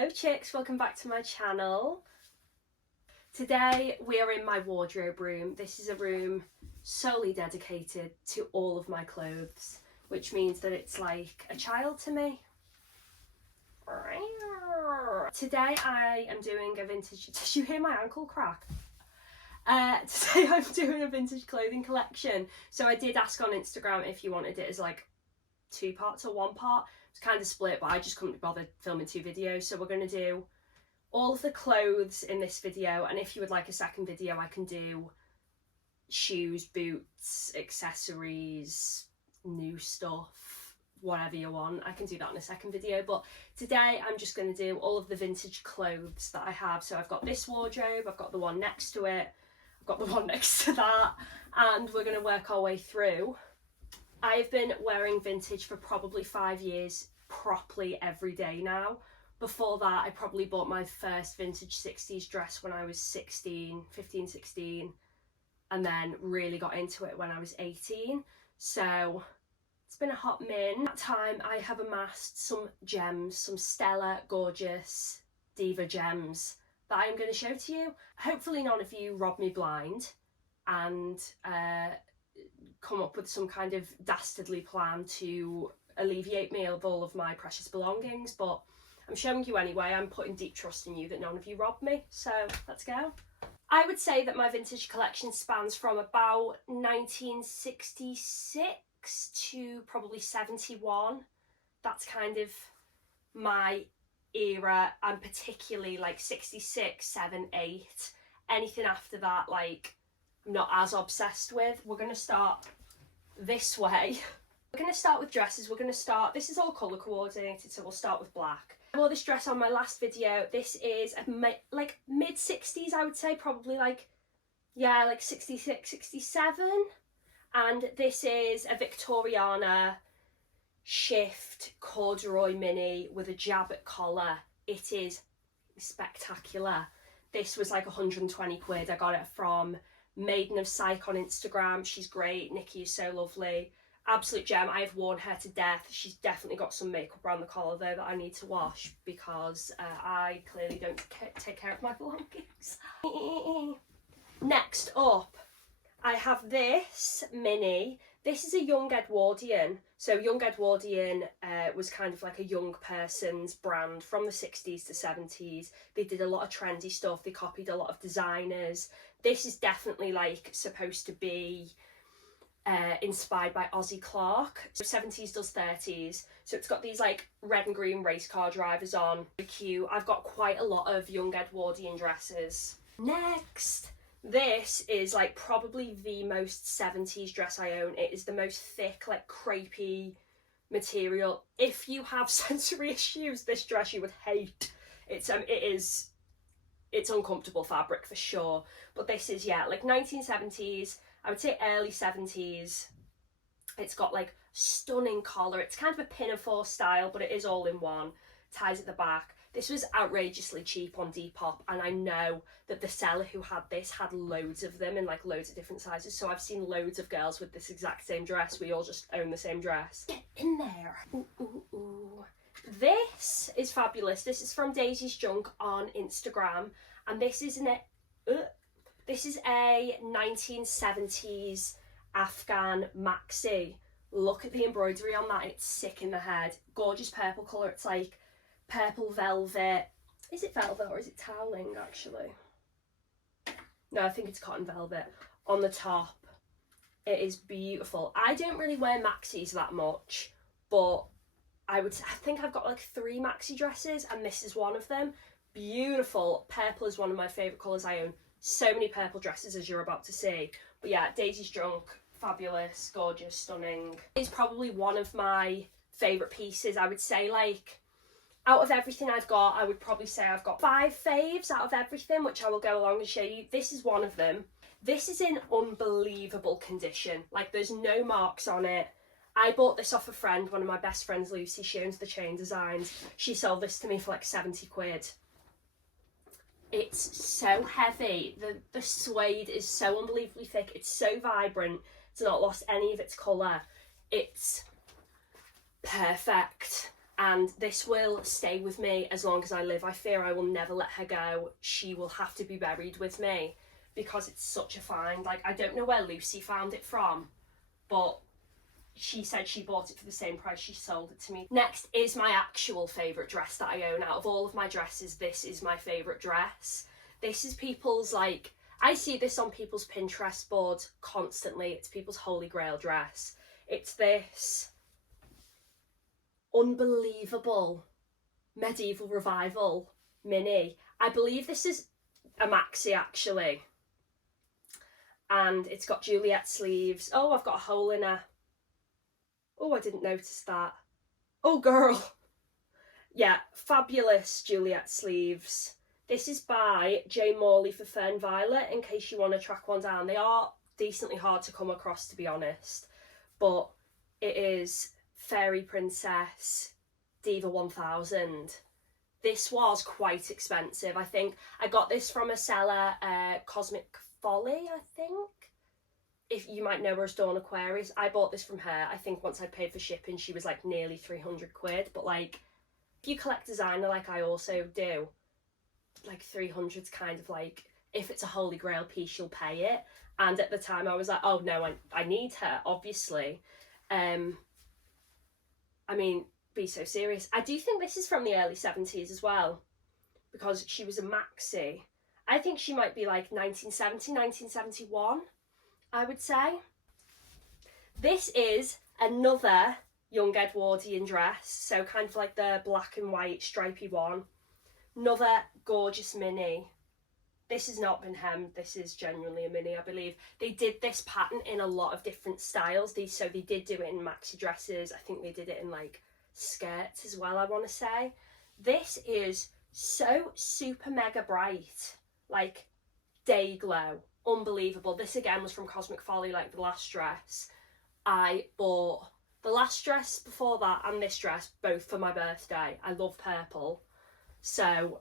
Hello chicks, welcome back to my channel. Today we are in my wardrobe room. This is a room solely dedicated to all of my clothes, which means that it's like a child to me. Today I am doing a vintage, did you hear my ankle crack? Today I'm doing a vintage clothing collection. So I did ask on Instagram if you wanted it as like 2 parts or 1 part. It's kind of split, but I just couldn't be bothered filming 2 videos. So we're going to do all of the clothes in this video, and if you would like a second video, I can do shoes, boots, accessories, new stuff, whatever you want. I can do that in a second video, but today I'm just going to do all of the vintage clothes that I have. So I've got this wardrobe, I've got the one next to it, I've got the one next to that, and we're going to work our way through. I've been wearing vintage for probably 5 years, properly every day now. Before that, I probably bought my first vintage 60s dress when I was 15, 16, and then really got into it when I was 18. So it's been a hot min. That time I have amassed some gems, some stellar, gorgeous diva gems that I'm going to show to you. Hopefully none of you rob me blind and come up with some kind of dastardly plan to alleviate me of all of my precious belongings, but I'm showing you anyway. I'm putting deep trust in you that none of you robbed me, so let's go. I would say that my vintage collection spans from about 1966 to probably 71. That's kind of my era, and particularly like 66, 7, 8. Anything after that, like, I'm not as obsessed with. We're going to start this way. We're going to start with dresses. This is all colour coordinated, so we'll start with black. I wore this dress on my last video. This is a like mid 60s, I would say, probably like 66, 67. And this is a Victoriana shift corduroy mini with a jab at collar. It is spectacular. This was like 120 quid. I got it from Maiden of Psych on Instagram. She's great. Nikki is so lovely. Absolute gem. I have worn her to death. She's definitely got some makeup around the collar though that I need to wash because I clearly don't take care of my belongings. Next up, I have this mini. This is a young Edwardian. So young Edwardian was kind of like a young person's brand from the 60s to 70s. They did a lot of trendy stuff. They copied a lot of designers. This is definitely like supposed to be inspired by Ozzy Clark. So 70s does 30s. So it's got these like red and green race car drivers on. Really cute. I've got quite a lot of young Edwardian dresses. Next, this is like probably the most 70s dress I own. It is the most thick, like crepey material. If you have sensory issues, this dress you would hate. It's uncomfortable fabric for sure. But this is, yeah, like 1970s, I would say early 70s. It's got like stunning collar. It's kind of a pinafore style, but it is all in one. Ties at the back. This was outrageously cheap on Depop, and I know that the seller who had this had loads of them in like loads of different sizes. So I've seen loads of girls with this exact same dress. We all just own the same dress. Get in there. Ooh, ooh, ooh. This is fabulous. This is from Daisy's Junk on Instagram, and this is this is a 1970s Afghan maxi. Look at the embroidery on that. It's sick in the head. Gorgeous purple colour. It's like purple velvet. Is it velvet or is it toweling actually? No, I think it's cotton velvet. On the top, it is beautiful. I don't really wear maxis that much, but I think I've got like 3 maxi dresses, and this is one of them. Beautiful. Purple is one of my favourite colours. I own so many purple dresses, as you're about to see. But yeah, Daisy's Junk, fabulous, gorgeous, stunning. It's probably one of my favourite pieces. I would say, like, out of everything I've got, I would probably say I've got 5 faves out of everything, which I will go along and show you. This is one of them. This is in unbelievable condition. Like, there's no marks on it. I bought this off a friend, one of my best friends, Lucy. She owns the Chain Designs. She sold this to me for like 70 quid. It's so heavy. The suede is so unbelievably thick. It's so vibrant. It's not lost any of its colour. It's perfect. and this will stay with me as long as I live. I fear I will never let her go. She will have to be buried with me because it's such a find. Like, I don't know where Lucy found it from, but she said she bought it for the same price she sold it to me. Next is my actual favourite dress that I own. Out of all of my dresses, this is my favourite dress. This is people's, like, I see this on people's Pinterest board constantly. It's people's holy grail dress. It's this unbelievable medieval revival mini. I believe this is a maxi actually. And it's got Juliet sleeves. Oh, I've got a hole in her. Oh, I didn't notice that. Oh, girl. Yeah, fabulous Juliet sleeves. This is by J. Morley for Fern Violet, in case you want to track one down. They are decently hard to come across, to be honest. But it is Fairy Princess Diva 1000. This was quite expensive. I think I got this from a seller, Cosmic Folly, I think. If you might know her as Dawn Aquarius. I bought this from her. I think once I paid for shipping, she was like nearly 300 quid. But like, if you collect designer like I also do, like 300's kind of like, if it's a holy grail piece, you'll pay it. And at the time I was like, oh no, I need her, obviously. I mean, be so serious. I do think this is from the early 70s as well, because she was a maxi. I think she might be like 1970, 1971, I would say. This is another young Edwardian dress, so kind of like the black and white stripy one. Another gorgeous mini. This has not been hemmed, this is genuinely a mini, I believe. They did this pattern in a lot of different styles. So they did do it in maxi dresses. I think they did it in like skirts as well, I want to say. This is so super mega bright, like day glow, unbelievable. This again was from Cosmic Folly, like the last dress. I bought the last dress before that and this dress both for my birthday. I love purple, so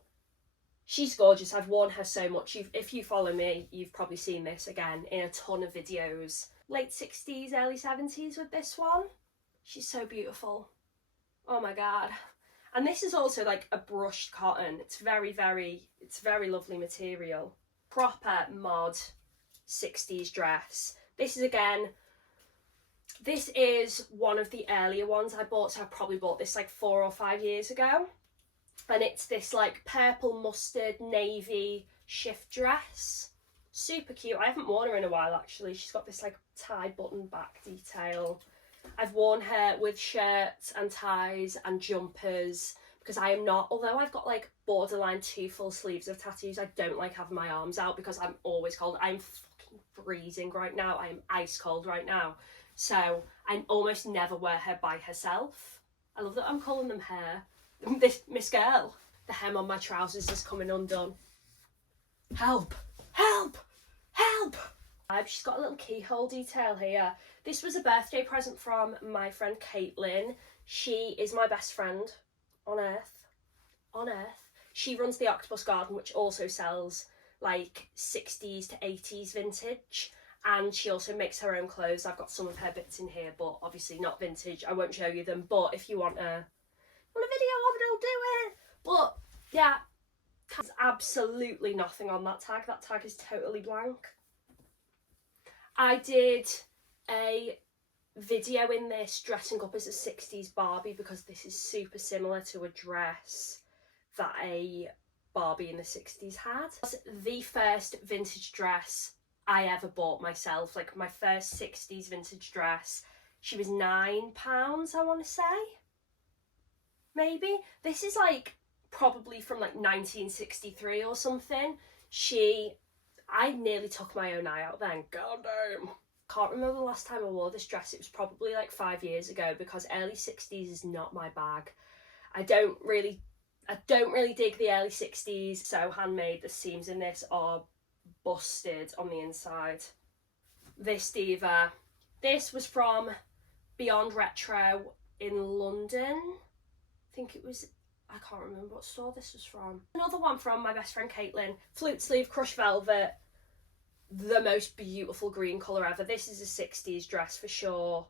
she's gorgeous. I've worn her so much. If you follow me, you've probably seen this again in a ton of videos. Late 60s, early 70s with this one. She's so beautiful. Oh my god. And this is also like a brushed cotton. It's very lovely material. Proper mod 60s dress. This is one of the earlier ones I bought, so I probably bought this like 4 or 5 years ago. And it's this like purple mustard navy shift dress. Super cute. I haven't worn her in a while actually. She's got this like tie button back detail. I've worn her with shirts and ties and jumpers because I am not, although I've got like borderline 2 full sleeves of tattoos, I don't like having my arms out because I'm always cold. I'm fucking freezing right now. I'm ice cold right now. So I almost never wear her by herself. I love that I'm calling them hair. This Miss Girl. The hem on my trousers is coming undone. Help! Help! Help! She's got a little keyhole detail here. This was a birthday present from my friend Caitlin. She is my best friend on earth. On earth. She runs the Octopus Garden, which also sells like 60s to 80s vintage. And she also makes her own clothes. I've got some of her bits in here, but obviously not vintage. I won't show you them. But if you want a video of it, I'll do it. But yeah, there's absolutely nothing on that tag. That tag is totally blank. I did a video in this dressing up as a 60s Barbie because this is super similar to a dress that a Barbie in the 60s had. It's the first vintage dress I ever bought myself, like my first 60s vintage dress. She was £9, I want to say. Maybe. This is like probably from like 1963 or something. I nearly took my own eye out then. God damn. Can't remember the last time I wore this dress. It was probably like 5 years ago because early 60s is not my bag. I don't really dig the early 60s. So handmade, the seams in this are busted on the inside. This diva. This was from Beyond Retro in London. I think it was, I can't remember what store this was from. Another one from my best friend Caitlin. Flute sleeve, crushed velvet. The most beautiful green colour ever. This is a 60s dress for sure.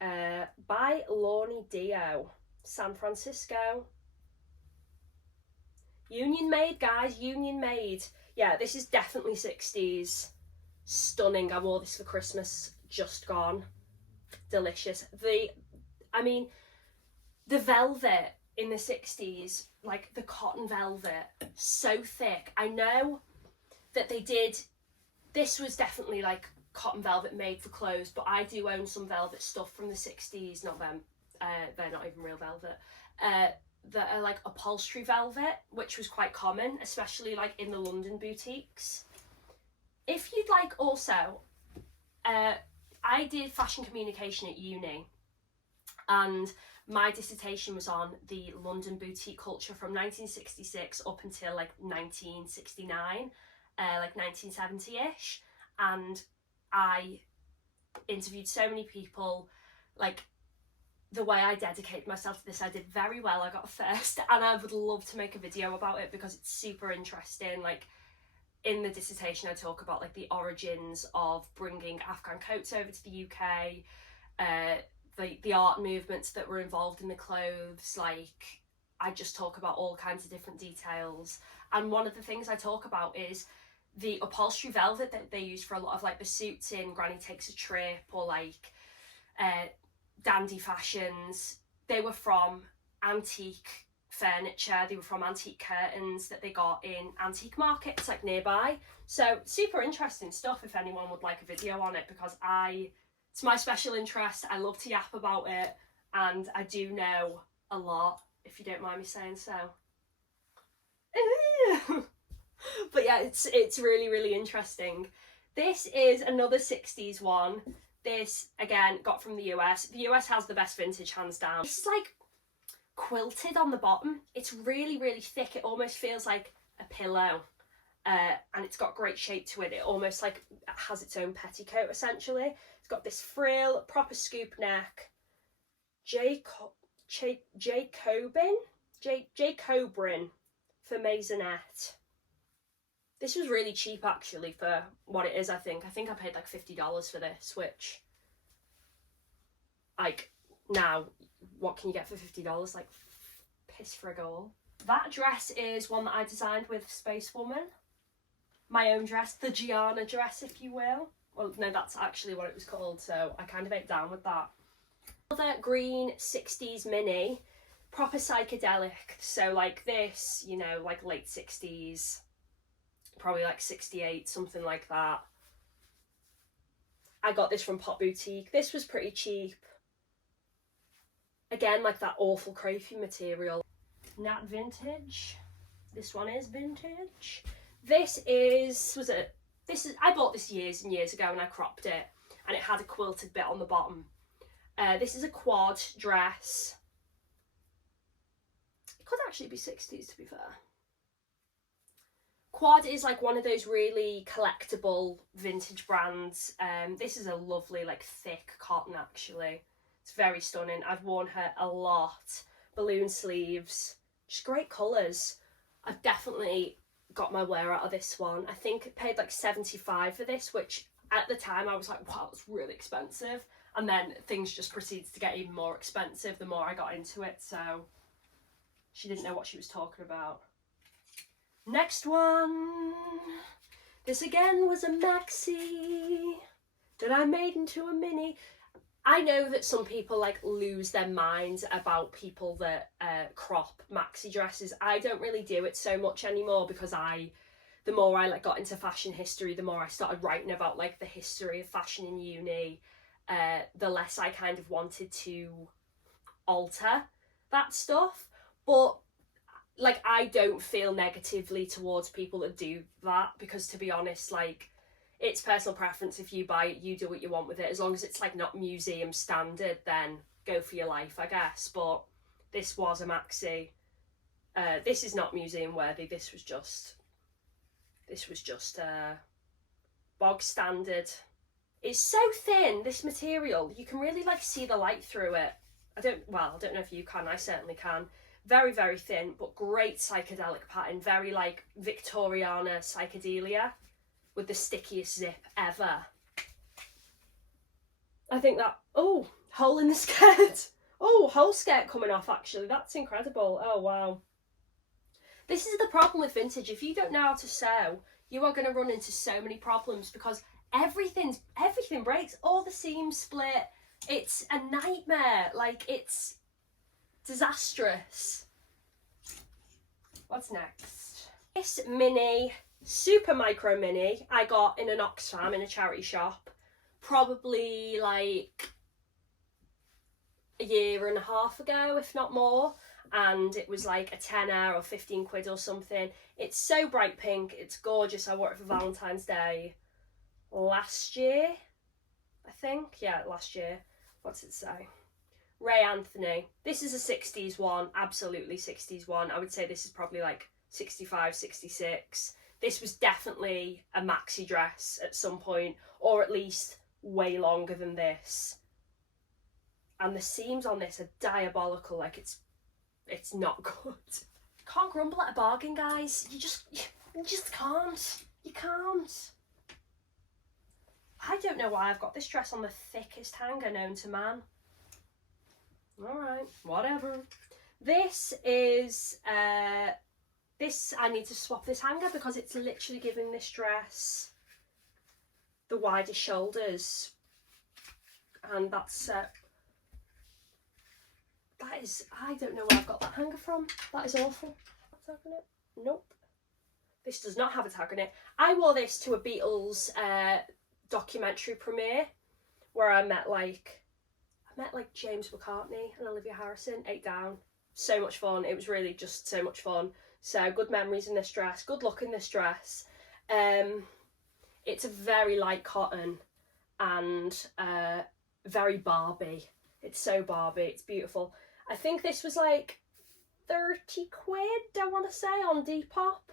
By Lorne Dio. San Francisco. Union made, guys, union made. Yeah, this is definitely 60s. Stunning. I wore this for Christmas, just gone. Delicious. I mean, the velvet in the 60s, like the cotton velvet, so thick. I know that they did, this was definitely like cotton velvet made for clothes, but I do own some velvet stuff from the 60s, not them, they're not even real velvet, that are like upholstery velvet, which was quite common, especially like in the London boutiques. If you'd like also, I did fashion communication at uni, and my dissertation was on the London boutique culture from 1966 up until like 1969, like 1970-ish, and I interviewed so many people. Like, the way I dedicated myself to this, I did very well. I got a first, and I would love to make a video about it because it's super interesting. Like, in the dissertation I talk about like the origins of bringing Afghan coats over to the UK, the art movements that were involved in the clothes. Like, I just talk about all kinds of different details, and one of the things I talk about is the upholstery velvet that they use for a lot of like the suits in Granny Takes a Trip, or like dandy fashions. They were from antique furniture, they were from antique curtains that they got in antique markets like nearby. So super interesting stuff if anyone would like a video on it, because it's my special interest. I love to yap about it, and I do know a lot, if you don't mind me saying so. But yeah, it's really, really interesting. This is another 60s one. This, again, got from the US. The US has the best vintage, hands down. This is like quilted on the bottom. It's really, really thick. It almost feels like a pillow. And it's got great shape to it. It almost like has its own petticoat, essentially. It's got this frill, proper scoop neck. Jacobin for maisonette. This was really cheap, actually, for what it is, I think. I think I paid like $50 for this, which, like, now, what can you get for $50? Like, piss for a goal. That dress is one that I designed with Space Woman. My own dress, the Gianna dress, if you will. Well, no, that's actually what it was called, so I kind of ate down with that. Another green 60s mini, proper psychedelic. So, like this, you know, like late 60s. Probably like 68, something like that. I got this from Pop Boutique. This was pretty cheap. Again, like that awful crafey material. Not vintage. This one is vintage. I bought this years and years ago, and I cropped it, and it had a quilted bit on the bottom. This is a quad dress. It could actually be 60s, to be fair. Quad is like one of those really collectible vintage brands. This is a lovely, like, thick cotton, actually. It's very stunning. I've worn her a lot. Balloon sleeves, just great colours. I've definitely got my wear out of this one. I think I paid like $75 for this, which at the time I was like, wow, it's really expensive. And then things just proceeded to get even more expensive the more I got into it. So she didn't know what she was talking about. Next one. This again was a maxi that I made into a mini. I know that some people like lose their minds about people that crop maxi dresses. I don't really do it so much anymore, because the more I like got into fashion history, the more I started writing about like the history of fashion in uni, the less I kind of wanted to alter that stuff. But like, I don't feel negatively towards people that do that, because to be honest, like, it's personal preference. If you buy it, you do what you want with it. As long as it's like not museum standard, then go for your life, I guess. But this was a maxi. This is not museum worthy. This was just bog standard. It's so thin, this material. You can really like see the light through it. I don't know if you can. I certainly can. Very, very thin, but great psychedelic pattern. Very like Victoriana psychedelia with the stickiest zip ever. I think that, oh, hole in the skirt. Oh, whole skirt coming off actually. That's incredible. Oh wow. This is the problem with vintage. If you don't know how to sew, you are going to run into so many problems because everything breaks. All the seams split. It's a nightmare. Like, it's disastrous. What's next? This mini, super micro mini, I got in an Oxfam in a charity shop probably like a year and a half ago, if not more. And it was like a tenner or 15 quid or something. It's so bright pink, it's gorgeous. I wore it for Valentine's Day last year, I think. Yeah, last year. What's it say? Ray Anthony. This is a 60s one, absolutely 60s one. I would say this is probably like 65, 66. This was definitely a maxi dress at some point, or at least way longer than this. And the seams on this are diabolical, like it's not good. Can't grumble at a bargain, guys. You just can't. You can't. I don't know why I've got this dress on the thickest hanger known to man. Alright, whatever. This is, this, I need to swap this hanger because it's literally giving this dress the widest shoulders. And that's, that is, I don't know where I've got that hanger from. That is awful. Tag on it? Nope. This does not have a tag on it. I wore this to a Beatles documentary premiere where I met like James McCartney and Olivia Harrison, 8 Down. So much fun. It was really just so much fun. So good memories in this dress. Good luck in this dress. It's a very light cotton and very Barbie. It's so Barbie. It's beautiful. I think this was like 30 quid, I want to say, on Depop.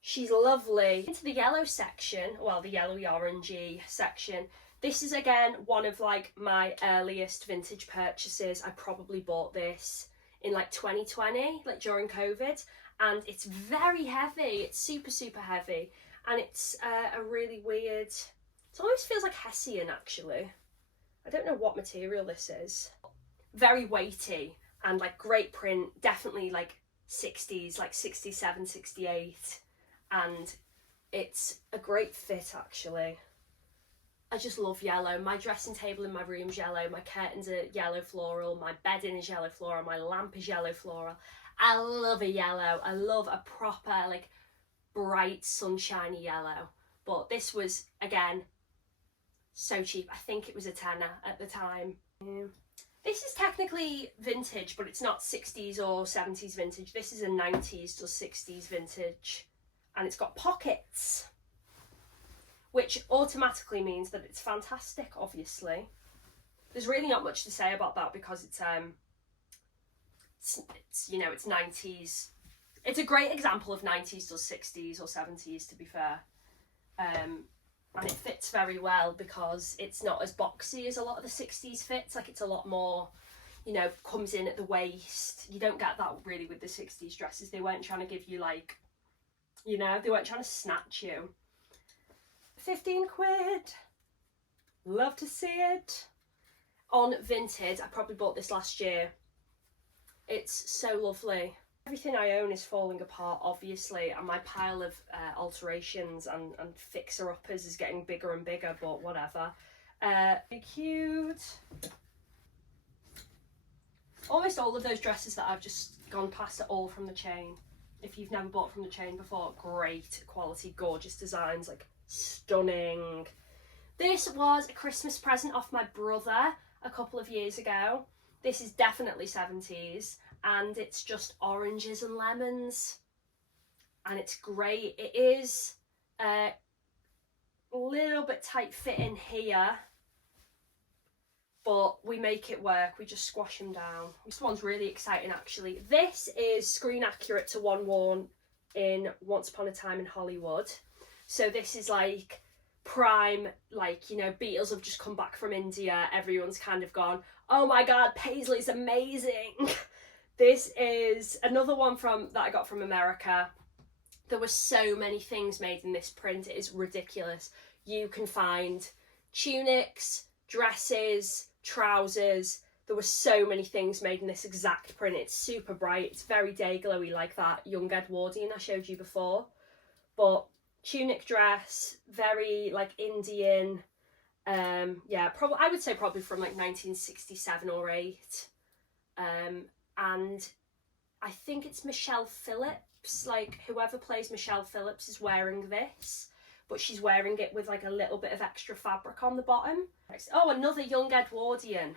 She's lovely. Into the yellow section, well, the yellowy orangey section. This is again one of like my earliest vintage purchases. I probably bought this in like 2020, like during COVID, and it's very heavy. It's super, super heavy, and it's a really weird, it almost feels like Hessian actually. I don't know what material this is. Very weighty and like great print, definitely like 60s, like 67, 68, and it's a great fit actually. I just love yellow. My dressing table in my room's yellow, my curtains are yellow floral, my bedding is yellow floral, my lamp is yellow floral. I love a yellow. I love a proper like bright sunshiny yellow. But this was, again, so cheap. I think it was a tenner at the time. This is technically vintage, but it's not 60s or 70s vintage. This is a 90s to 60s vintage, and it's got pockets, which automatically means that it's fantastic, obviously. There's really not much to say about that because it's you know, it's 90s. It's a great example of 90s to 60s or 70s, to be fair. And it fits very well because it's not as boxy as a lot of the 60s fits. Like, it's a lot more, you know, comes in at the waist. You don't get that really with the 60s dresses. They weren't trying to give you like, you know, they weren't trying to snatch you. 15 quid. Love to see it. On Vinted, I probably bought this last year. It's so lovely. Everything I own is falling apart, obviously, and my pile of alterations and fixer-uppers is getting bigger and bigger, but whatever. Cute. Almost all of those dresses that I've just gone past are all from the chain. If you've never bought from the chain before, great quality, gorgeous designs, like stunning. This was a Christmas present off my brother a couple of years ago. This is definitely 70s. And it's just oranges and lemons, and it's great. It is a little bit tight fitting here, but we make it work. We just squash them down. This one's really exciting actually. This is screen accurate to one worn in Once Upon a Time in Hollywood. So this is like prime, like, you know, Beatles have just come back from India. Everyone's kind of gone, oh my God, Paisley's amazing. This is another one that I got from America. There were so many things made in this print. It is ridiculous. You can find tunics, dresses, trousers, There were so many things made in this exact print. It's super bright. It's very day glowy like that young Edwardian I showed you before. But tunic dress, very like Indian. Yeah, probably I would say probably from like 1967 or 8. And I think it's Michelle Phillips, like whoever plays Michelle Phillips is wearing this, but she's wearing it with like a little bit of extra fabric on the bottom. Oh, another young Edwardian.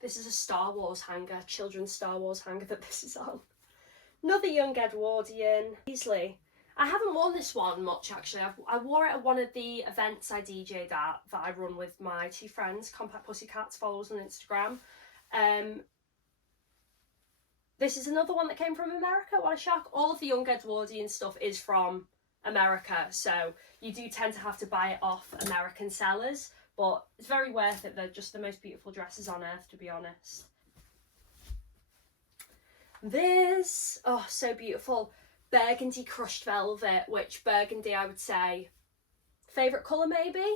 This is a Star Wars hanger, children's Star Wars hanger that this is on. Another young Edwardian. Easily. I haven't worn this one much actually. I wore it at one of the events I DJ'd at that I run with my 2 friends, Compact Pussycats, follow us on Instagram. This is another one that came from America. What a shock. All of the young Edwardian stuff is from America, so you do tend to have to buy it off American sellers, but it's very worth it. They're just the most beautiful dresses on earth, to be honest. This, oh, so beautiful. Burgundy crushed velvet, which burgundy I would say favourite colour maybe.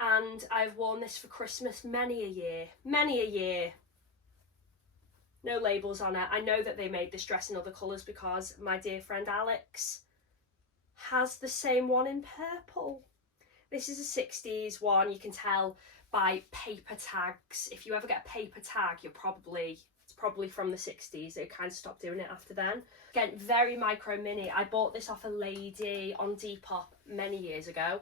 And I've worn this for Christmas many a year. No labels on it. I know that they made this dress in other colours because my dear friend Alex has the same one in purple. This is a 60s one. You can tell by paper tags. If you ever get a paper tag, it's probably from the 60s. They kind of stopped doing it after then. Again, very micro mini. I bought this off a lady on Depop many years ago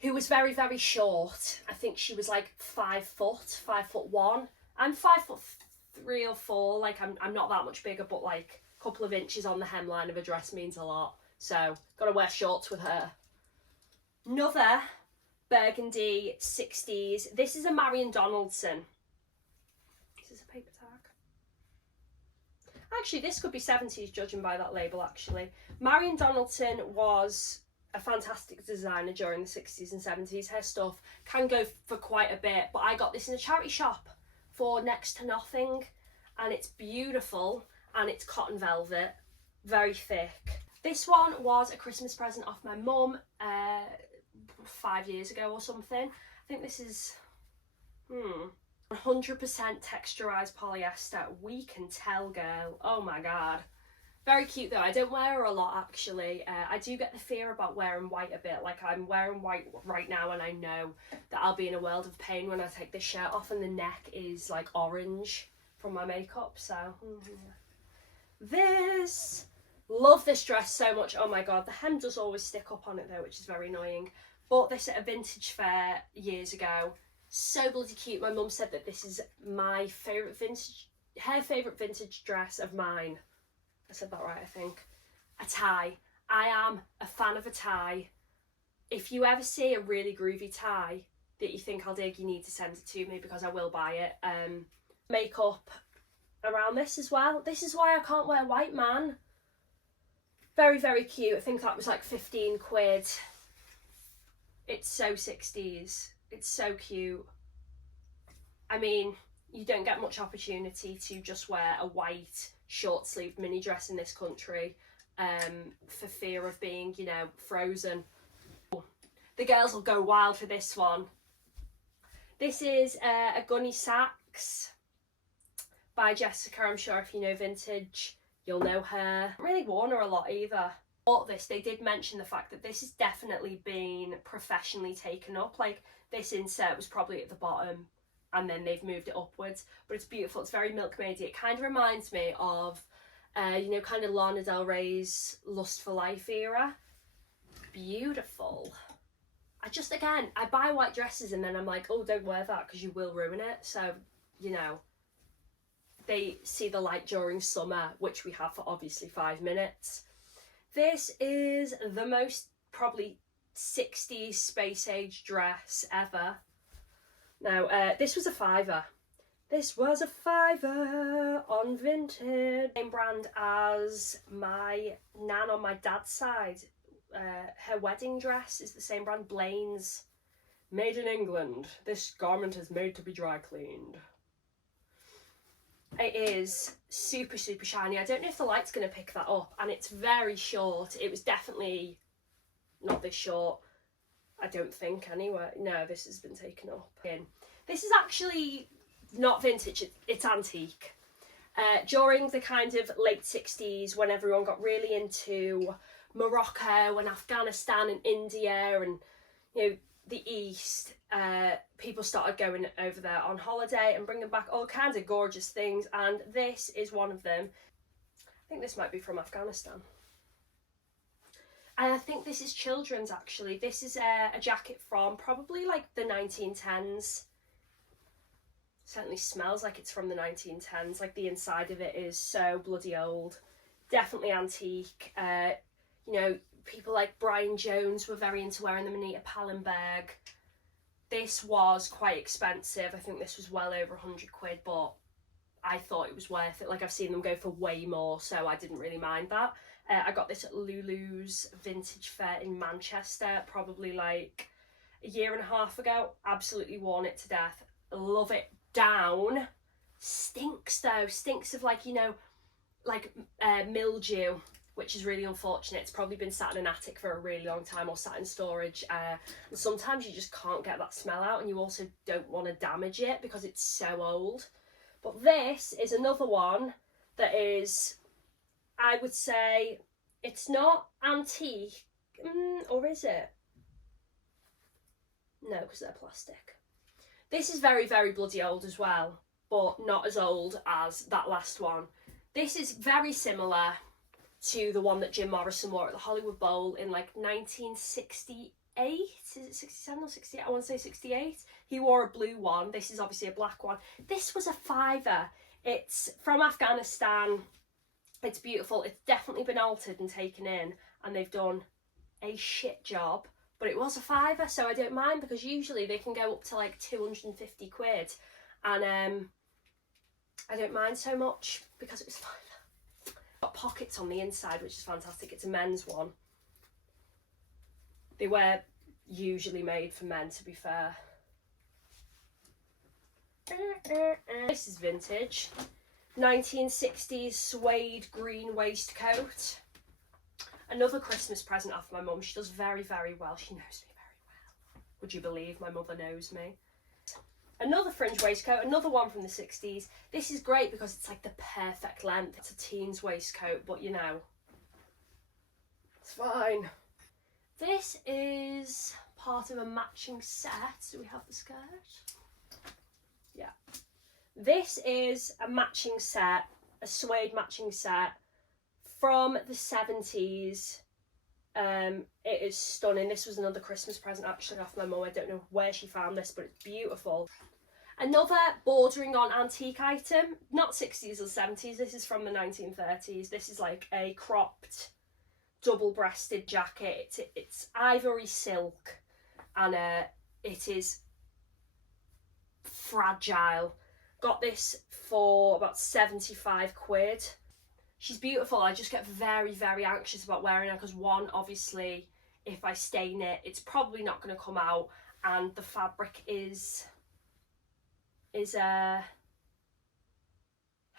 who was very, very short. I think she was like 5 foot, 5'1". I'm 5'3" or 4. Like I'm not that much bigger, but like a couple of inches on the hemline of a dress means a lot. So gotta wear shorts with her. Another burgundy 60s. This is a Marion Donaldson. This is a paper tag. Actually, this could be 70s judging by that label actually. Marion Donaldson was a fantastic designer during the 60s and 70s. Her stuff can go for quite a bit, but I got this in a charity shop for next to nothing, and it's beautiful, and it's cotton velvet, very thick. This one was a Christmas present off my mum 5 years ago or something. I think this is 100% texturized polyester. We can tell, girl. Oh my god. Very cute though. I don't wear her a lot actually. I do get the fear about wearing white a bit. Like I'm wearing white right now and I know that I'll be in a world of pain when I take this shirt off and the neck is like orange from my makeup. So this, love this dress so much. Oh my god, the hem does always stick up on it though, which is very annoying. Bought this at a vintage fair years ago. So bloody cute. My mum said that this is my favourite vintage, her favourite vintage dress of mine. I said that right, I think. A tie. I am a fan of a tie. If you ever see a really groovy tie that you think I'll dig, you need to send it to me because I will buy it. Makeup around this as well. This is why I can't wear white, man. Very, very cute. I think that was like 15 quid. It's so 60s. It's so cute. I mean, you don't get much opportunity to just wear a white short sleeved mini dress in this country for fear of being, you know, frozen. The girls will go wild for this one. This is a Gunny Sacks by Jessica. I'm sure if you know vintage, you'll know her. I haven't really worn her a lot either. Bought this, they did mention the fact that this has definitely been professionally taken up. Like this insert was probably at the bottom and then they've moved it upwards, but it's beautiful. It's very milkmaid-y. It kind of reminds me of you know, kind of Lana Del Rey's Lust for Life era. Beautiful. I buy white dresses and then I'm like, oh, don't wear that because you will ruin it. So, you know, they see the light during summer, which we have for obviously 5 minutes. This is the most probably 60s space age dress ever. Now, this was a £5. This was a £5 on Vinted. Same brand as my nan on my dad's side. Her wedding dress is the same brand, Blaine's. Made in England. This garment is made to be dry cleaned. It is super, super shiny. I don't know if the light's going to pick that up. And it's very short. It was definitely not this short. I don't think anyway. No, this has been taken up. This is actually not vintage, it's antique. During the kind of late 60s, when everyone got really into Morocco and Afghanistan and India and, you know, the East, people started going over there on holiday and bringing back all kinds of gorgeous things, and this is one of them. I think this might be from Afghanistan. And I think this is children's, actually. This is a jacket from probably like the 1910s. Certainly smells like it's from the 1910s. Like the inside of it is so bloody old. Definitely antique. You know, people like Brian Jones were very into wearing them, Anita Pallenberg. This was quite expensive. I think this was well over 100 quid, but I thought it was worth it. Like, I've seen them go for way more, so I didn't really mind that. I got this at Lulu's Vintage Fair in Manchester, probably like a year and a half ago. Absolutely worn it to death. Love it down. Stinks though. Stinks of, like, you know, like mildew, which is really unfortunate. It's probably been sat in an attic for a really long time or sat in storage. And sometimes you just can't get that smell out, and you also don't want to damage it because it's so old. But this is another one that is, I would say, it's not antique, or is it? No, because they're plastic. This is very, very bloody old as well, but not as old as that last one. This is very similar to the one that Jim Morrison wore at the Hollywood Bowl in like 1968. Is it 67 or 68? I want to say 68. He wore a blue one. This is obviously a black one. This was a £5. It's from Afghanistan. It's beautiful. It's definitely been altered and taken in, and they've done a shit job. But it was a £5, so I don't mind, because usually they can go up to like 250 quid. And I don't mind so much because it was £5. Got pockets on the inside, which is fantastic. It's a men's one. They were usually made for men, to be fair. This is vintage. 1960s suede green waistcoat. Another Christmas present off my mum. She does very, very well. She knows me very well. Would you believe my mother knows me? Another fringe waistcoat, another one from the 60s. This is great because it's like the perfect length. It's a teen's waistcoat, but you know, it's fine. This is part of a matching set. Do we have the skirt? Yeah. This is a matching set, a suede matching set from the 70s. It is stunning. This was another Christmas present actually off my mum. I don't know where she found this, but it's beautiful. Another bordering on antique item, not 60s or 70s. This is from the 1930s. This is like a cropped, double-breasted jacket. It's ivory silk, and it is fragile. Got this for about 75 quid. She's beautiful. I just get very, very anxious about wearing her because, one, obviously, if I stain it, it's probably not going to come out, and the fabric has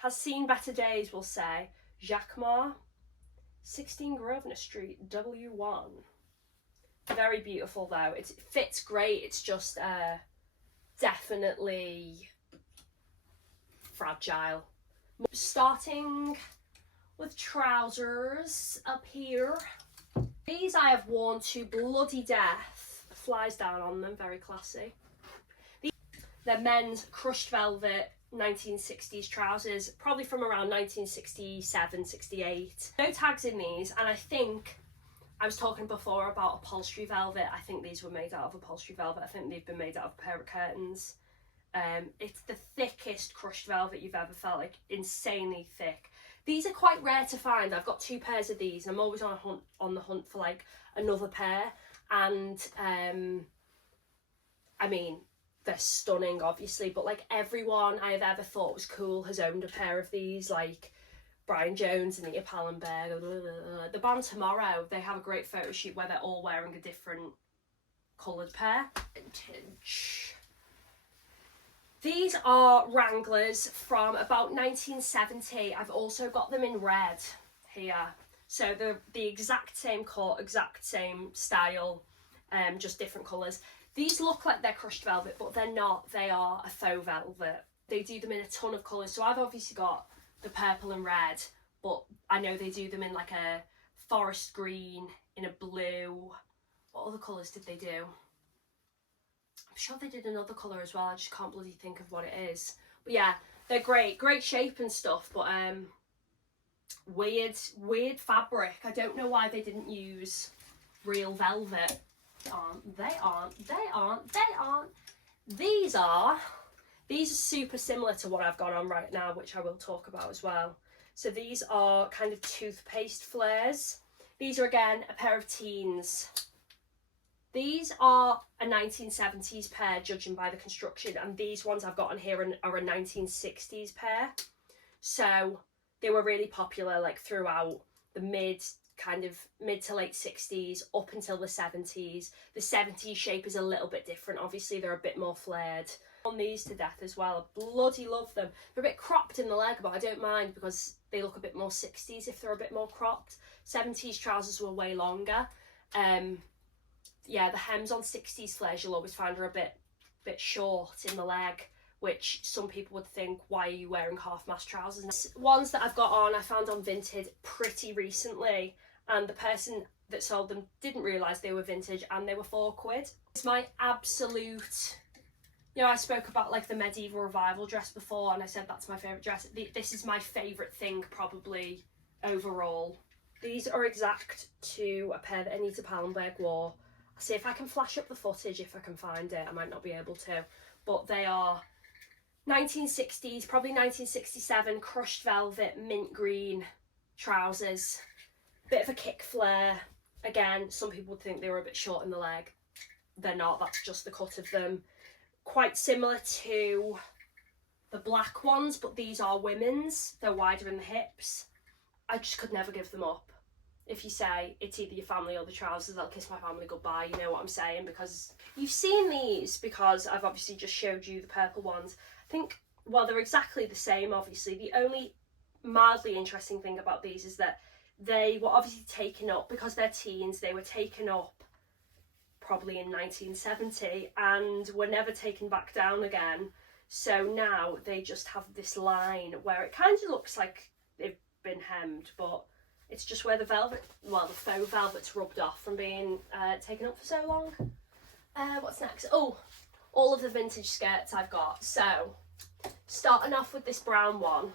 seen better days, we'll say. Jacquemart, 16 Grosvenor Street, W1. Very beautiful though. It fits great. It's just definitely fragile. Starting with trousers up here. These I have worn to bloody death. Flies down on them, very classy. They're men's crushed velvet 1960s trousers, probably from around 1967, 68. No tags in these, and I think, I was talking before about upholstery velvet. I think these were made out of upholstery velvet. I think they've been made out of a pair of curtains. It's the thickest crushed velvet you've ever felt, like insanely thick. These are quite rare to find. I've got 2 pairs of these, and I'm always on the hunt for like another pair. And I mean, they're stunning, obviously, but like everyone I have ever thought was cool has owned a pair of these, like Brian Jones and Anita Pallenberg. The band Tomorrow, they have a great photo shoot where they're all wearing a different coloured pair. Vintage. These are Wranglers from about 1970. I've also got them in red here. So they're the exact same cut, exact same style, just different colours. These look like they're crushed velvet, but they're not. They are a faux velvet. They do them in a ton of colours. So I've obviously got the purple and red, but I know they do them in like a forest green, in a blue. What other colours did they do? I'm sure they did another colour as well. I just can't bloody think of what it is. But yeah, they're great. Great shape and stuff, but weird fabric. I don't know why they didn't use real velvet. They aren't. These are super similar to what I've got on right now, which I will talk about as well. So these are kind of toothpaste flares. These are again a pair of teens. These are a 1970s pair, judging by the construction, and these ones I've got on here are a 1960s pair. So they were really popular like throughout the mid to late 60s up until the 70s. The 70s shape is a little bit different. Obviously, they're a bit more flared. On these to death as well. I bloody love them. They're a bit cropped in the leg, but I don't mind because they look a bit more 60s if they're a bit more cropped. 70s trousers were way longer. Yeah, the hems on 60s flares you'll always find are a bit short in the leg, which some people would think, why are you wearing half-mast trousers? Ones that I've got on, I found on Vinted pretty recently, and the person that sold them didn't realise they were vintage, and they were £4. It's my absolute... You know, I spoke about like the medieval revival dress before, and I said that's my favourite dress. This is my favourite thing probably overall. These are exact to a pair that Anita Pallenberg wore. I'll see if I can flash up the footage if I can find it. I might not be able to. But they are 1960s, probably 1967, crushed velvet, mint green trousers. Bit of a kick flare. Again, some people would think they were a bit short in the leg. They're not, that's just the cut of them. Quite similar to the black ones, but these are women's. They're wider in the hips. I just could never give them up. If you say it's either your family or the trousers, I'll kiss my family goodbye, you know what I'm saying, because you've seen these, because I've obviously just showed you the purple ones. I think, well, they're exactly the same, obviously. The only mildly interesting thing about these is that they were obviously taken up, because they're teens, they were taken up probably in 1970 and were never taken back down again. So now they just have this line where it kind of looks like they've been hemmed, but it's just where the velvet, well, the faux velvet's rubbed off from being taken up for so long. What's next? Oh, all of the vintage skirts I've got. So starting off with this brown one.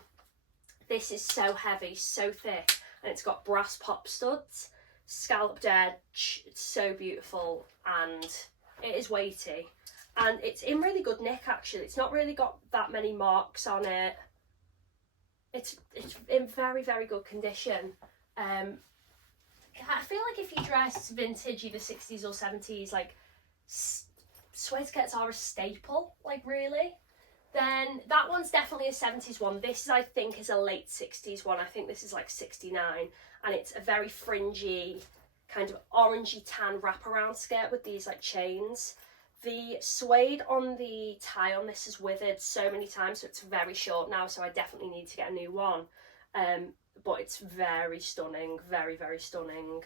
This is so heavy, so thick, and it's got brass pop studs, scalloped edge. It's so beautiful, and it is weighty, and it's in really good nick actually. It's not really got that many marks on it. It's in very, very good condition. I feel like if you dress vintage, either 60s or 70s, like suede skirts are a staple, like really. Then that one's definitely a 70s one. This, I think, is a late 60s one. I think this is like 69, and it's a very fringy, kind of orangey tan wraparound skirt with these like chains. The suede on the tie on this has withered so many times, so it's very short now, so I definitely need to get a new one. But it's very stunning, very, very stunning.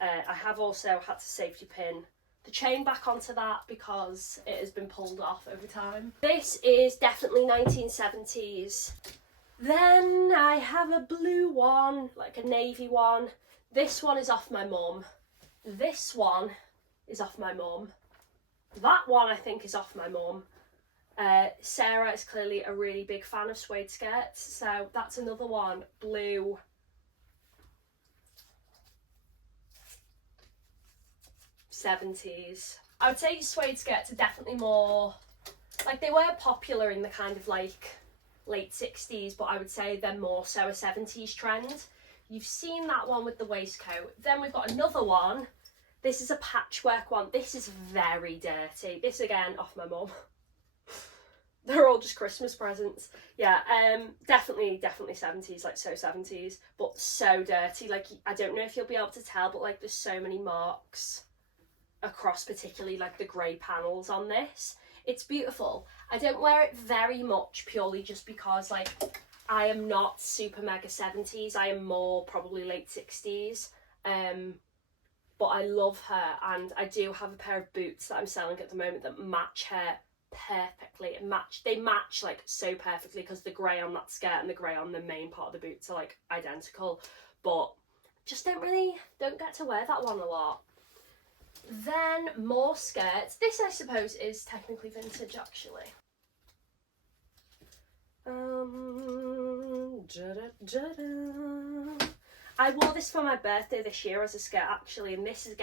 I have also had to safety pin the chain back onto that because it has been pulled off over time. This is definitely 1970s. Then I have a blue one, like a navy one. This one is off my mum. This one is off my mum. That one I think is off my mum. Sarah is clearly a really big fan of suede skirts, so that's another one, blue. '70s. I would say suede skirts are definitely more, like they were popular in the kind of like late 60s, but I would say they're more so a 70s trend. You've seen that one with the waistcoat. Then we've got another one. This is a patchwork one. This is very dirty. This again off my mum. They're all just Christmas presents. Yeah, definitely 70s, like so 70s, but so dirty. Like, I don't know if you'll be able to tell, but like there's so many marks across particularly like the grey panels on this. It's beautiful. I don't wear it very much purely just because like I am not super mega 70s. I am more probably late 60s. But I love her, and I do have a pair of boots that I'm selling at the moment that match her perfectly. They match like so perfectly, because the grey on that skirt and the grey on the main part of the boots are like identical, but just don't get to wear that one a lot. Then more skirts. This I suppose is technically vintage actually. I wore this for my birthday this year as a skirt actually, and this is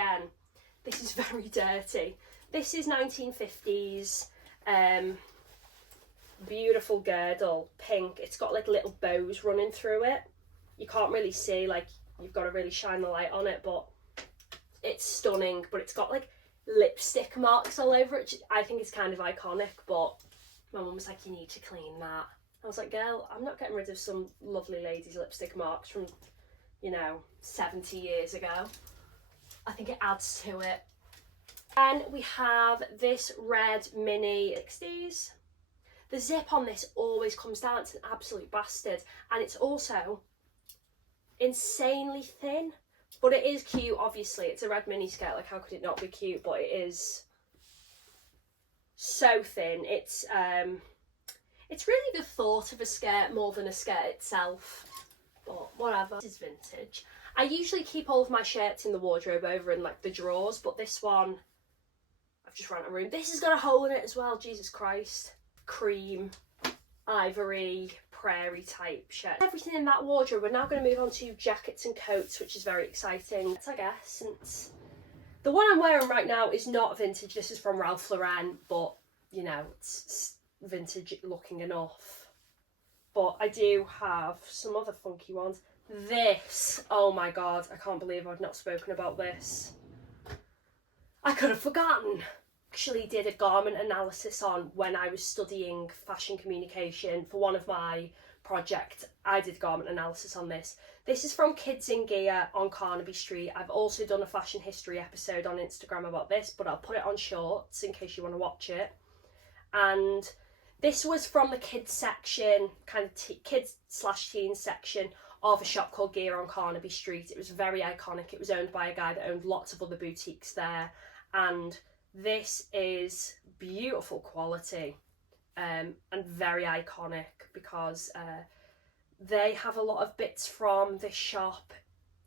very dirty. This is 1950s, beautiful girdle, pink. It's got like little bows running through it. You can't really see, like you've got to really shine the light on it, but it's stunning. But it's got like lipstick marks all over it. I think it's kind of iconic, but my mum was like, you need to clean that. I was like, girl, I'm not getting rid of some lovely lady's lipstick marks from, you know, 70 years ago. I think it adds to it. And we have this red mini 60s. The zip on this always comes down. It's an absolute bastard. And it's also insanely thin. But it is cute, obviously. It's a red mini skirt. Like, how could it not be cute? But it is so thin. It's really the thought of a skirt more than a skirt itself. But whatever. This is vintage. I usually keep all of my shirts in the wardrobe over in like the drawers, but this one, I've just run out of room. This has got a hole in it as well, Jesus Christ. Cream, ivory, prairie type shirt. Everything in that wardrobe. We're now going to move on to jackets and coats, which is very exciting. I guess, since the one I'm wearing right now is not vintage. This is from Ralph Lauren, but you know, it's vintage looking enough. But I do have some other funky ones. This, oh my god, I can't believe I've not spoken about this. I could have forgotten. Actually did a garment analysis on when I was studying fashion communication for one of my projects. I did garment analysis on this. This is from Kids in Gear on Carnaby Street. I've also done a fashion history episode on Instagram about this, but I'll put it on shorts in case you want to watch it. And this was from the kids section, kind of kids/teens section of a shop called Gear on Carnaby Street. It was very iconic. It was owned by a guy that owned lots of other boutiques there, and this is beautiful quality and very iconic because they have a lot of bits from this shop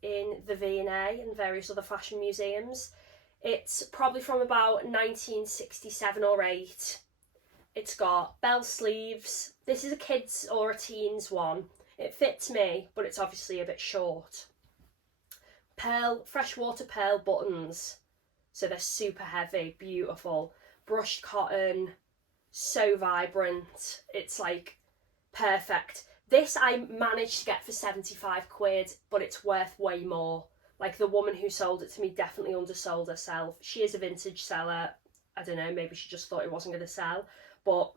in the V&A and various other fashion museums. It's probably from about 1967 or 8. It's got bell sleeves. This is a kid's or a teen's one. It fits me, but it's obviously a bit short. Freshwater pearl buttons. So they're super heavy, beautiful. Brushed cotton, so vibrant. It's like perfect. This I managed to get for 75 quid, but it's worth way more. Like the woman who sold it to me definitely undersold herself. She is a vintage seller. I don't know, maybe she just thought it wasn't going to sell. But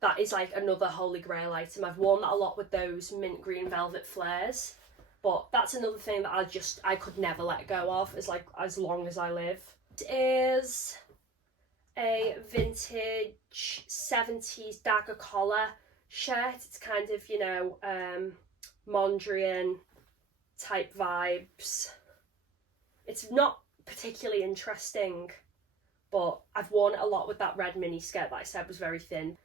that is like another holy grail item. I've worn that a lot with those mint green velvet flares. But that's another thing that I could never let go of as long as I live. It is a vintage 70s dagger collar shirt. It's kind of, you know, Mondrian type vibes. It's not particularly interesting, but I've worn it a lot with that red mini skirt that I said was very thin.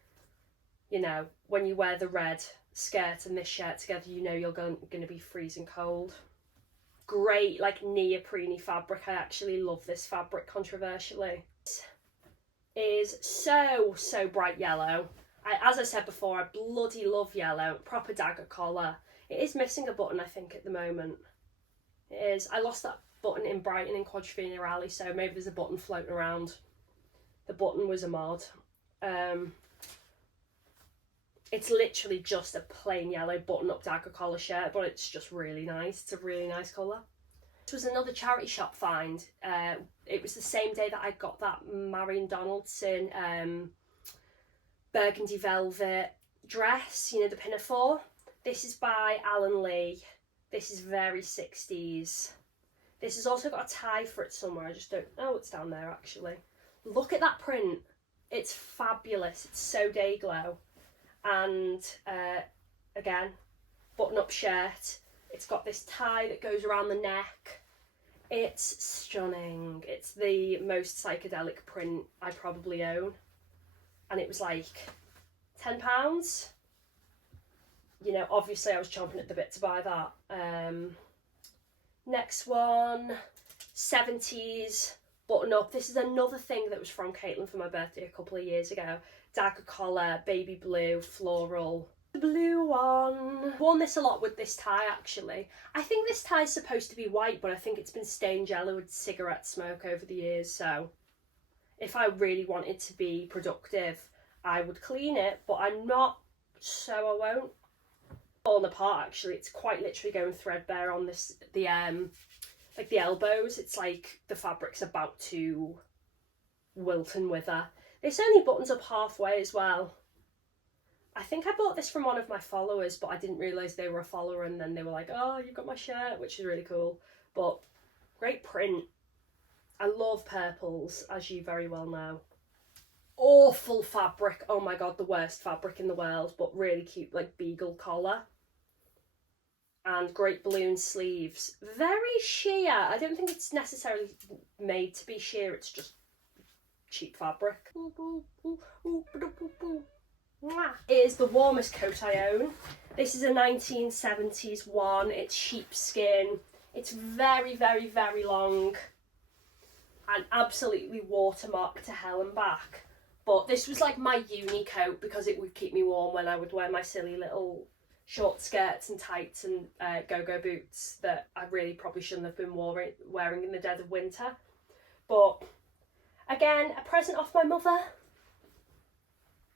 You know, when you wear the red skirt and this shirt together, you know you're going to be freezing cold. Great, like neoprene fabric. I actually love this fabric, controversially. It is so bright yellow. As I said before, I bloody love yellow. Proper dagger collar. It is missing a button, I think, at the moment. It is. I lost that button in Brighton in Quadrophenia Rally, so maybe there's a button floating around. The button was a mod. It's literally just a plain yellow button-up dagger collar shirt, but it's just really nice. It's a really nice colour. This was another charity shop find. It was the same day that I got that Marion Donaldson burgundy velvet dress, you know, the pinafore. This is by Alan Lee. This is very 60s. This has also got a tie for it somewhere. I just don't know. It's down there, actually. Look at that print. It's fabulous. It's so day glow. And again, button-up shirt. It's got this tie that goes around the neck. It's stunning. It's the most psychedelic print I probably own. and it was like £10. You know, obviously I was chomping at the bit to buy that. Next one, 70s button up. This is another thing that was from Caitlin for my birthday a couple of years ago. Dagger collar, baby blue, floral. The blue one. Worn this a lot with this tie actually. I think this tie is supposed to be white, but I think it's been stained yellow with cigarette smoke over the years, so if I really wanted to be productive, I would clean it, but I'm not, so I won't. Falling apart actually, it's quite literally going threadbare on this, like the elbows. It's like the fabric's about to wilt and wither. This only buttons up halfway as well. I think I bought this from one of my followers, but I didn't realise they were a follower, and then they were like, oh, you've got my shirt, which is really cool. But great print. I love purples, as you very well know. Awful fabric. Oh my god, the worst fabric in the world, but really cute, like beagle collar. And great balloon sleeves. Very sheer. I don't think it's necessarily made to be sheer, it's just cheap fabric. It is the warmest coat I own. This is a 1970s one. It's sheepskin. It's very, very, very long and absolutely watermarked to hell and back. But this was like my uni coat because it would keep me warm when I would wear my silly little short skirts and tights and go-go boots that I really probably shouldn't have been wearing in the dead of winter. But again, a present off my mother,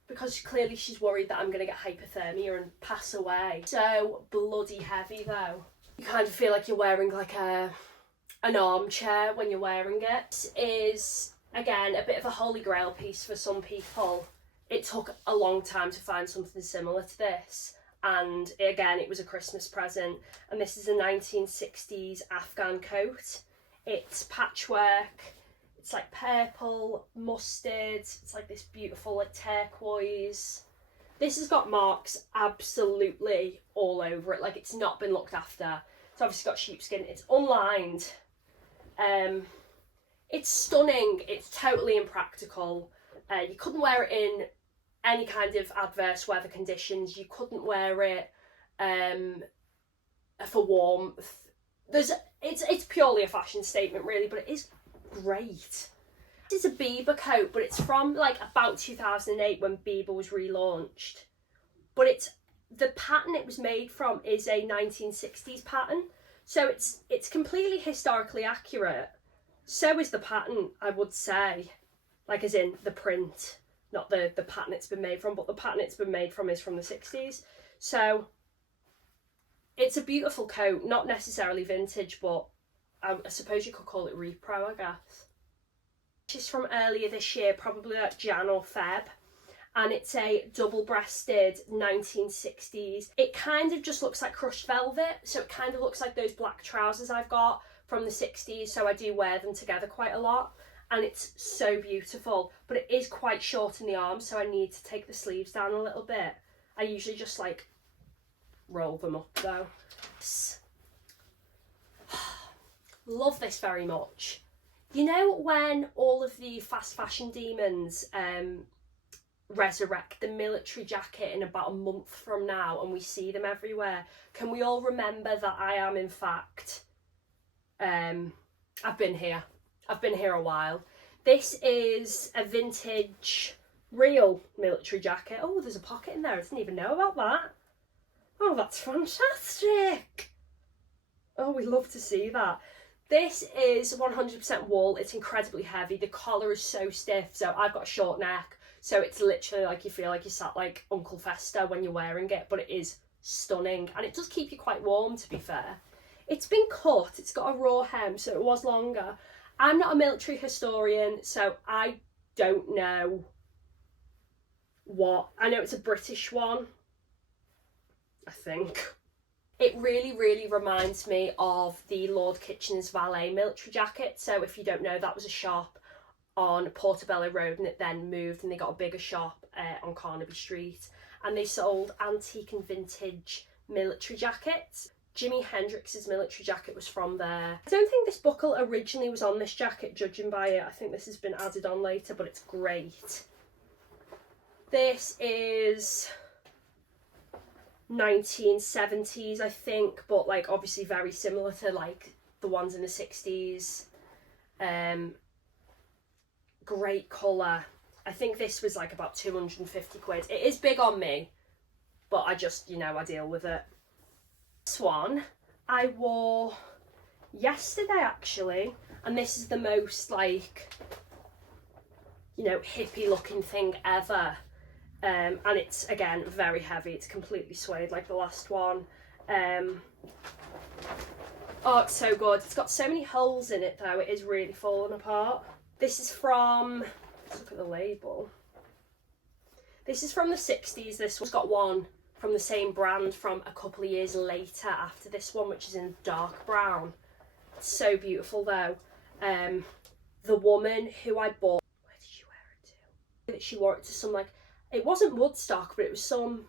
because clearly she's worried that I'm going to get hypothermia and pass away. So bloody heavy though. You kind of feel like you're wearing like an armchair when you're wearing it. This is, again, a bit of a holy grail piece for some people. It took a long time to find something similar to this. And again, it was a Christmas present. And this is a 1960s Afghan coat. It's patchwork. It's like purple, mustard. It's like this beautiful like turquoise. This has got marks absolutely all over it. Like it's not been looked after. It's obviously got sheepskin. It's unlined. It's stunning. It's totally impractical. You couldn't wear it in any kind of adverse weather conditions. You couldn't wear it for warmth. It's purely a fashion statement really, but it is great. This is a Bieber coat, but it's from like about 2008 when Bieber was relaunched. But the pattern it was made from is a 1960s pattern, so it's completely historically accurate. So is the pattern, I would say, like as in the print, not the pattern it's been made from, but the pattern it's been made from is from the 60s. So it's a beautiful coat, not necessarily vintage, but I suppose you could call it repro, I guess. It's from earlier this year, probably like Jan or Feb, and it's a double-breasted 1960s. It kind of just looks like crushed velvet, so it kind of looks like those black trousers I've got from the 60s, so I do wear them together quite a lot, and it's so beautiful, but it is quite short in the arms, so I need to take the sleeves down a little bit. I usually just like roll them up though. Love this very much. You know when all of the fast fashion demons resurrect the military jacket in about a month from now and we see them everywhere? Can we all remember that I am in fact, I've been here a while. This is a vintage real military jacket. Oh, there's a pocket in there, I didn't even know about that. Oh, that's fantastic. Oh, we love to see that. This is 100% wool. It's incredibly heavy. The collar is so stiff, so I've got a short neck, so it's literally like you feel like you sat like Uncle Fester when you're wearing it, but it is stunning, and it does keep you quite warm, to be fair. It's been cut, it's got a raw hem, so it was longer. I'm not a military historian, so I don't know what. I know it's a British one, I think. It really, really reminds me of the Lord Kitchener's Valet military jacket. So if you don't know, that was a shop on Portobello Road, and it then moved and they got a bigger shop on Carnaby Street, and they sold antique and vintage military jackets. Jimi Hendrix's military jacket was from there. I don't think this buckle originally was on this jacket, judging by it. I think this has been added on later, but it's great. This is 1970s, I think, but like obviously very similar to like the ones in the 60s. Great colour. I think this was like about 250 quid. It is big on me, but I just, you know, I deal with it. This one I wore yesterday actually, and this is the most like, you know, hippie looking thing ever. And it's again very heavy. It's completely suede like the last one. Oh, it's so good. It's got so many holes in it though. It is really falling apart. This is from, let's look at the label. This is from the 60s. This one's got one from the same brand from a couple of years later after this one, which is in dark brown. It's so beautiful though. The woman who I bought, where did she wear it to? She wore it to some like, it wasn't Woodstock, but it was some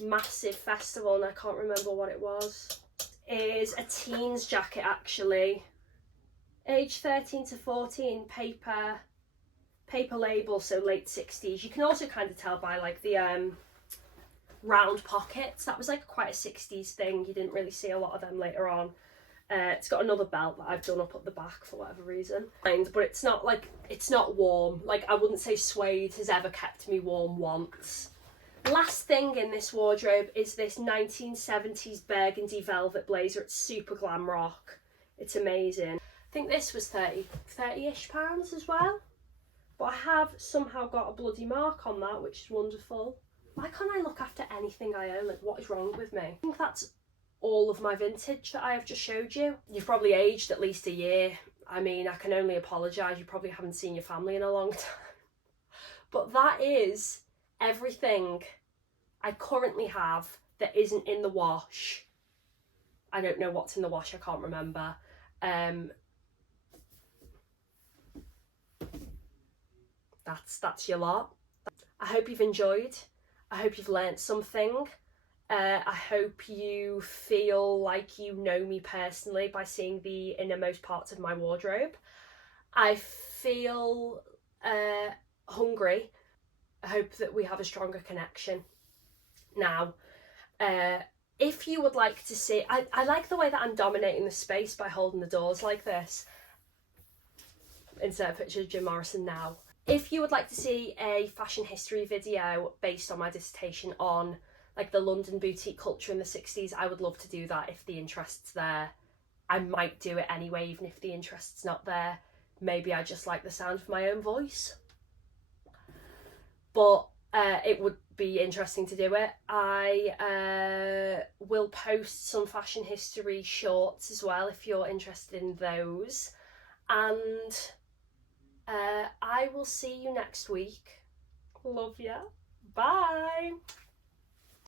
massive festival and I can't remember what it was. It is a teen's jacket actually. Age 13 to 14, paper label, so late 60s. You can also kind of tell by like the round pockets. That was like quite a 60s thing. You didn't really see a lot of them later on. It's got another belt that I've done up at the back for whatever reason. But it's not like, it's not warm. Like I wouldn't say suede has ever kept me warm once. Last thing in this wardrobe is this 1970s burgundy velvet blazer. It's super glam rock. It's amazing. I think this was 30-ish pounds as well. But I have somehow got a bloody mark on that, which is wonderful. Why can't I look after anything I own? Like, what is wrong with me? I think that's all of my vintage that I have just showed you. You've probably aged at least a year. I mean, I can only apologise. You probably haven't seen your family in a long time. But that is everything I currently have that isn't in the wash. I don't know what's in the wash. I can't remember. That's your lot. I hope you've enjoyed. I hope you've learnt something. I hope you feel like you know me personally by seeing the innermost parts of my wardrobe. I feel hungry. I hope that we have a stronger connection. Now, if you would like to see, I like the way that I'm dominating the space by holding the doors like this. Insert a picture of Jim Morrison now. If you would like to see a fashion history video based on my dissertation on like the London boutique culture in the 60s, I would love to do that if the interest's there. I might do it anyway, even if the interest's not there. Maybe I just like the sound of my own voice. But it would be interesting to do it. I will post some fashion history shorts as well if you're interested in those. And I will see you next week. Love ya. Bye.